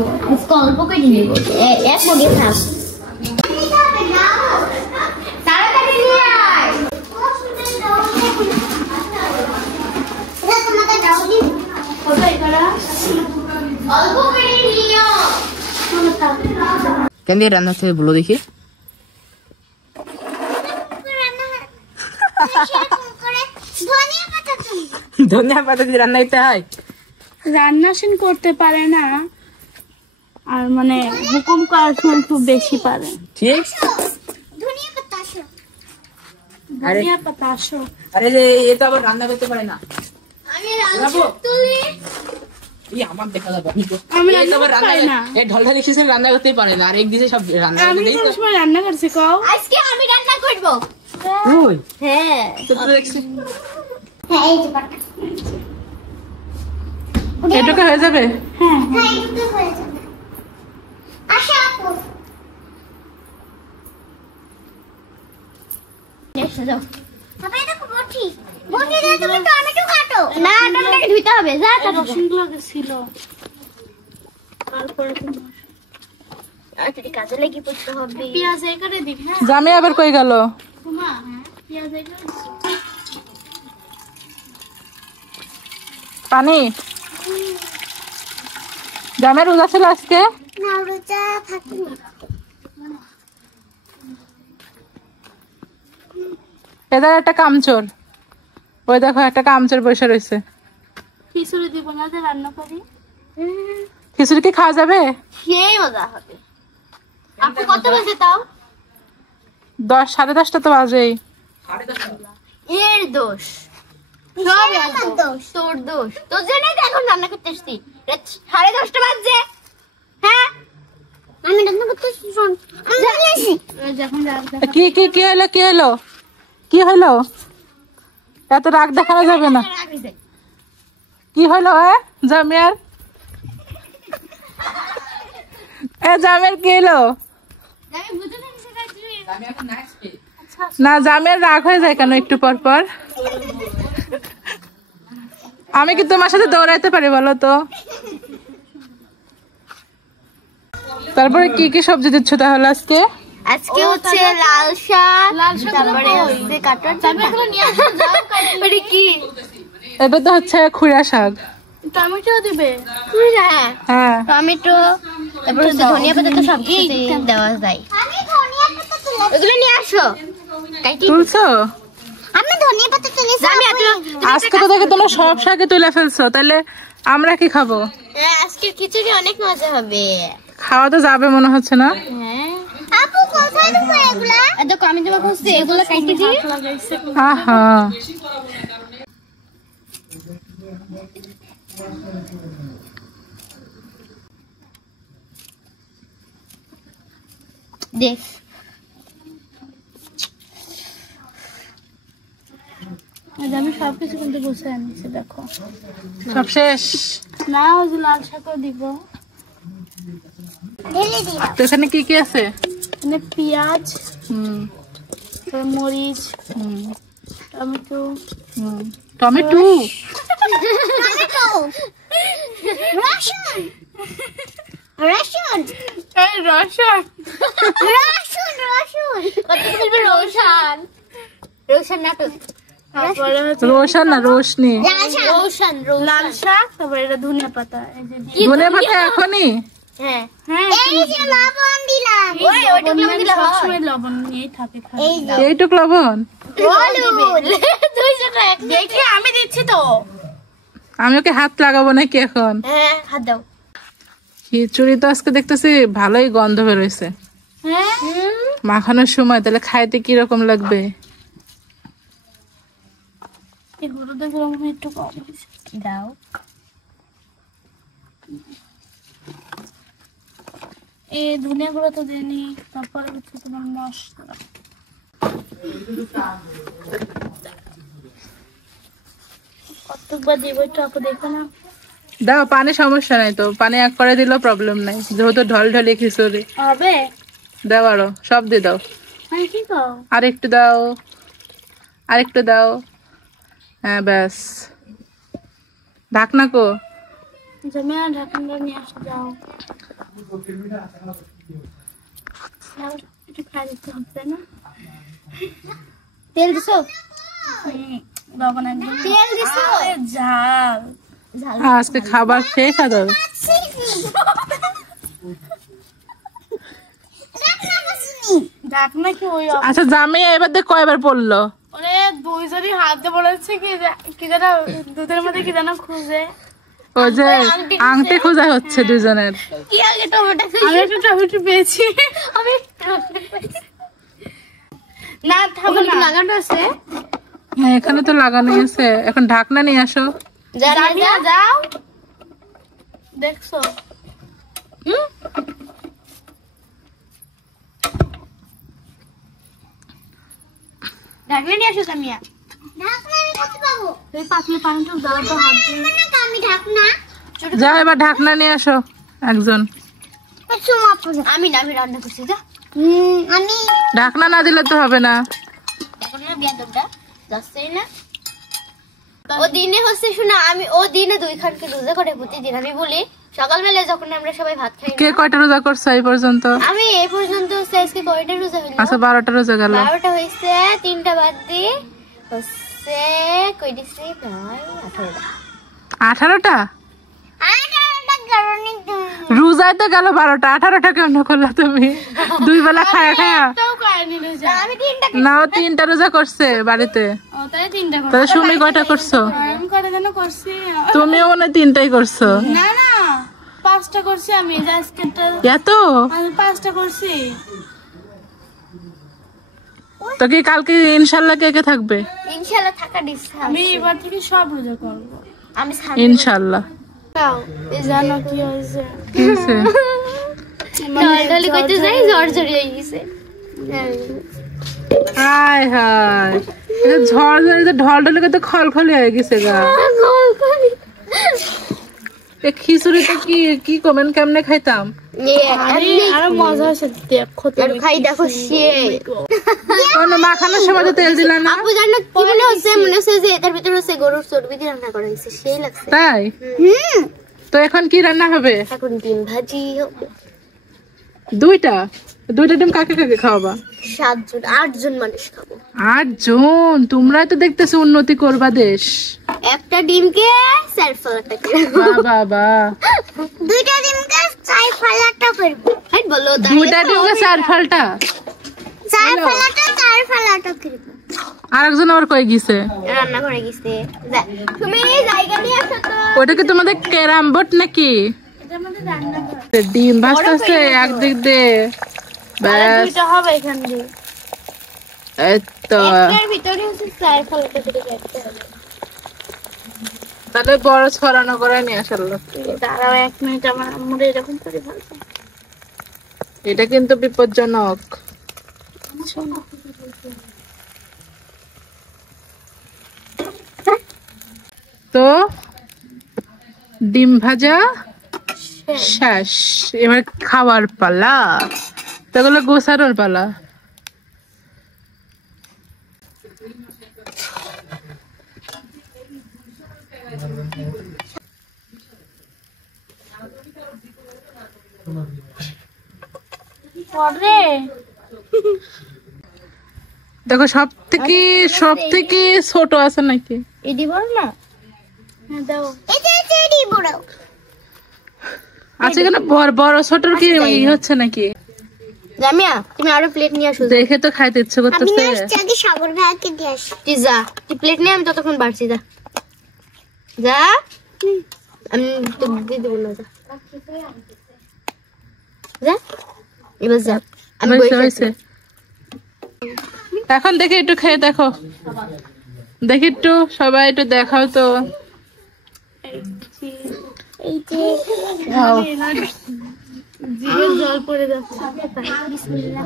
আজকে অল্প করে নিব এক মগে থাক তাড়াতাড়ি নিয়ে আয় এটা তোমাদের দাওনি কত এটা অল্প করে নিও কেন দিয়ে রান্না হচ্ছে বলো দেখি ধনিয়া পাতা দিয়ে রান্না করতে হয় রান্না সিন করতে পারে না আর মানে হুকুম করার সময় খুব বেশি পারে ঠিক ধনিয়া পাতা আসো আরে রে এ তো আবার রান্না করতে পারে না আমি রান্না তুলি এই আমার দেখা যাবে আমি এই তো আবার রান্না পারি না এই ঢলটা দেখিছেন রান্না করতেই পারে না আর এক দিছে সব রান্না আমি করতে কোন সময় রান্না করছি কও আজকে আমি রান্না করব তুই হ্যাঁ তো দেখছিস হ্যাঁ এই যে পাটা এটুকু হয়ে যাবে হ্যাঁ হ্যাঁ এটা হয়ে যাবে আসো আপু এসে যাও আপনি এটা বটি বটি দিয়ে তুমি টমেটো কাটো না টমেটোকে ধুইতে হবে যা কাটো রসুনগুলো ছিল তারপরে আচ্ছা কাজে লাগি পড়তে হবে পেঁয়াজ এখানে দিবি হ্যাঁ জামে আবার কই গেল মা পেঁয়াজ এখানে পানি জামে রোজা ছিল আজকে না রোজা থাকি এদের একটা কামচোর ওই দেখো একটা কামচোর বসে রয়েছে খিচুড়ি দিব না যে রান্না করি খিচুড়ি কি খাওয়া যাবে সেই মজা হবে আপনি কত বাজে তাও 10 10:30 তো বাজেই এর দোষ সব দোষ তোর দোষ তোর জন্যই তো এখন রান্না করতে এসছি 10:30 বাজছে হ্যাঁ আমি রান্না করতে এসছি শোন আমি চলে আসি যখন রাগ কি কি কি হলো কি হলো কি হলো এত রাগ দেখানো যাবে না কি হলো জামিয়ার জামিয়ার কি হলো আমি বুঝতে পারছি না জামিয়ার রাগ হয়ে যায় কেন একটু পর পর আমি কি তোমার সাথে দৌড়াইতে পারি বলো তো তারপরে কি কি সবজি দিচ্ছ তাহলে আজকে আজকে হচ্ছে লাল শাক তারপরে হচ্ছে কাটর তারপরে নিয়ে আসো যাও কাটি কি এটা তো হচ্ছে খুঁড়া শাক টমেটো দিবে হ্যাঁ হ্যাঁ টমেটো তারপর হচ্ছে ধনিয়া পাতা তো সব কিছু দেওয়া যায় আমি ধনিয়া পাতা তুলে এগুলো নিয়ে আসো কাটি তুলছো আমি ধনিয়া পাতা তুলেছি আমি আজকে তো দেখে তোমরা সব শাকে তুলে ফেলছো তাহলে আমরা কি খাবো আজকের খিচুড়ি অনেক মজা হবে খাওয়া তো যাবে মনে হচ্ছে না হ্যাঁ আপু কোথায় দেবো এগুলা দেখো আমি তোমাকে হচ্ছে এগুলো কাটি দিই আহা দেখ আমি সবকিছু কিন্তু গুছিয়ে আনিছি দেখো সব শেষ না ওই যে লাল শাকও দিব ঢেলে দিই তো এখানে কি কি আছে মানে পেঁয়াজ হুম মরিচ হুম টমেটো হুম টমেটো টমেটো রসুন রসুন এই রসুন রসুন রসুন কত বলবে রসুন রসুন নাটক তারপরে হচ্ছে রোশন না রোশনি রসুন লাল শাক তারপরে এটা ধনিয়া পাতা এই যে ধনে পাতা এখনই হ্যাঁ হ্যাঁ এই যে লবণ দিলাম ওই ওইটা লবণ দিলে হয় সবসময় লবণ নিয়েই থাকে এই যে এইটুক লবণ হলুদ দুইজনটা এক দেখি আমি দিচ্ছি তো আমি ওকে হাত লাগাবো নাকি এখন হ্যাঁ হাত দাও খিচুড়ি তো আজকে দেখতেছি ভালোই গন্ধ বেরোইছে হ্যাঁ মাখানোর সময় তাহলে খাইতে কি রকম লাগবে এই হলুদের গুঁড়ো মনে হয় একটু কম হয়েছে দাও এই ধনিয়া গুঁড়ো তো দিইনি তারপরে হচ্ছে তোমার মশলা কতবার দিব একটু আপু দেখো না দাও পানি সমস্যা নাই তো পানি এক করে দিলেও প্রবলেম নাই যেহেতু ঢল ঢলে খিচুড়ি হবে দাও আরো সব দিয়ে দাও মানে কি কও আরেকটু দাও আরেকটু দাও হ্যাঁ ব্যাস ঢাকনা কো জমিয়া ঢাকনা নিয়ে আসো যাও একটু খাই দিতে হবে না? তেল দিছো? লবণ একদম তেল দিছো? ঝাল আজকে খাবার শেষ আদর। ঢাকনা কি ওই আচ্ছা জামাই এবার দেখ কয়বার পড়লো? ওরে দুইজনই হাতে বলেছে কি যেন দুধের মধ্যে কি যেন খুঁজে। ও যে আংটি খোঁজা হচ্ছে দুজনের। কি আগে টমেটো আমি একটা টমেটো পেয়েছি। আমি না থামো না, লাগানো আছে। হ্যাঁ এখানে তো লাগানো আছে, এখন ঢাকনা নিয়ে আসো। জানিয়া যাও দেখছো। ঢাকনা নিয়ে আসো কামিয়া। ঢাকনা আমি কোথায় পাবো? এই পাতলে পানিটা দাও তো হাত দিয়ে। না আমি ঢাকনা। যাও এবার ঢাকনা নিয়ে আসো একজন। আমি না, আমি রান্না করছি যা। আমি ঢাকনা না দিলে তো হবে না। এখন না বিয়াদবটা যাচ্ছেই না। ও দিনে হচ্ছে শোনা, আমি ও দিনে 2 খানকে রোজা করে প্রতিদিন। আমি বলি সকালবেলা যখন আমরা সবাই ভাত খাই কে কয়টা রোজা করছো এই পর্যন্ত? আমি এই পর্যন্ত হচ্ছে আজকে কয়টা রোজা হইলো? আচ্ছা 12টা রোজা গেল। 12টা হইছে, 3টা বাদ দিয়ে হচ্ছে কই দিছি প্রায় 18টা। 18টা? 18টা কারণে রোজায় তো গেল 12টা, 18টা কেমন করলা তুমি? 2 বেলা খায়া খায়া। তাও খায়নি রোজা। আমি 3টা না ও 3টা রোজা করছে বাড়িতে। ও তাই 3টা করে। তাহলে সুমি কয়টা করছো? আমি করে যেন করছি। তুমিও মনে হয় 3টাই করছো। না না 5টা করছি আমি আজকেরটা। এত? আমি 5টা করছি। তো কি কালকে ইনশাল্লাহ কে কে থাকবে? ইনশাআল্লাহ থাকা দিচ্ছে। আমি এবার থেকে সব রোজা করব। আমি ইনশাল্লাহ। এই জানো কি হয়েছে? কি হয়েছে? ডলি কইতে যাই জ্বর জড়ি হয়ে গেছে। হায় হায়, এটা ঝড় ঝড়ে ঢল ঢলে কত খলখলি হয়ে গেছে গা। এই খিচুড়িটা কি কমেন কেমনে খাইতাম? আরো মজা হয়েছে দেখো আর খাই দেখো সে কোন মাখানোর সময় তো তেল দিলা না? আপু জানো কি মনে হচ্ছে যে এটার ভিতরে হচ্ছে গরুর চর্বি দিয়ে রান্না করা হয়েছে, সেই লাগছে। তাই? তো এখন কি রান্না হবে? এখন ডিম ভাজি হবে। 2টা ডিম কাকে কাকে খাওয়াবা? 7 জন 8 জন মানুষ খাবো। 8 জন? তোমরা তো দেখতেছো উন্নতি করবা দেশ। একটা ডিমকে 4 ফালাটা করব। বাবা 2টা ডিমকে 4 ফালাটা করব। হাই বলো তাই। 2টা ডিমকে 4 ফালটা? 4 ফালাটা করব। আরেকজন আবার কই গেছে? রান্না করে গেছে। তুমি জায়গা নিয়ে আসো তো। ওটা কি তোমাদের ক্যারাম বোর্ড নাকি? এটার মধ্যে রান্না করো। ডিম ভাজতেছে একদিক দিয়ে, ব্যাস। দুইটা হবে এখান দিয়ে। এতো এর ভিতরে হচ্ছে 4 ফালাটা করে রাখতে হবে। তাহলে বড় ছড়ানো করে নিয়ে আসলো। দাঁড়াও 1 মিনিট, আমার আম্মুর এরকম করে ভাজবে। এটা কিন্তু বিপজ্জনক। তো ডিম ভাজা শেষ, এবার খাওয়ার পালা। তাহলে গোছানোর পালা। পরে দেখো সব থেকে ছোট আছে নাকি? এডি বড় না? হ্যাঁ দাও। এটা এডি বড়। আচ্ছা এখানে বড় ছোটর কি হচ্ছে নাকি? জামিয়া তুমি আরো প্লেট নিয়ে আসো। দেখে তো খাইতে ইচ্ছে করতেছে। আগে সাগর ভাইকে দিয়ে আসি। তুই যা, তুই প্লেট নিয়ে, আমি ততক্ষণ বাড়ছি। যা যা, আমি তো দিয়ে দেবো না। যা এবার যা। আমি হয়েছে। এখন দেখি একটু খেয়ে দেখো, দেখি একটু সবাই একটু দেখাও তো। এই যে জিভে জল পড়ে যাচ্ছে। বিসমিল্লাহ।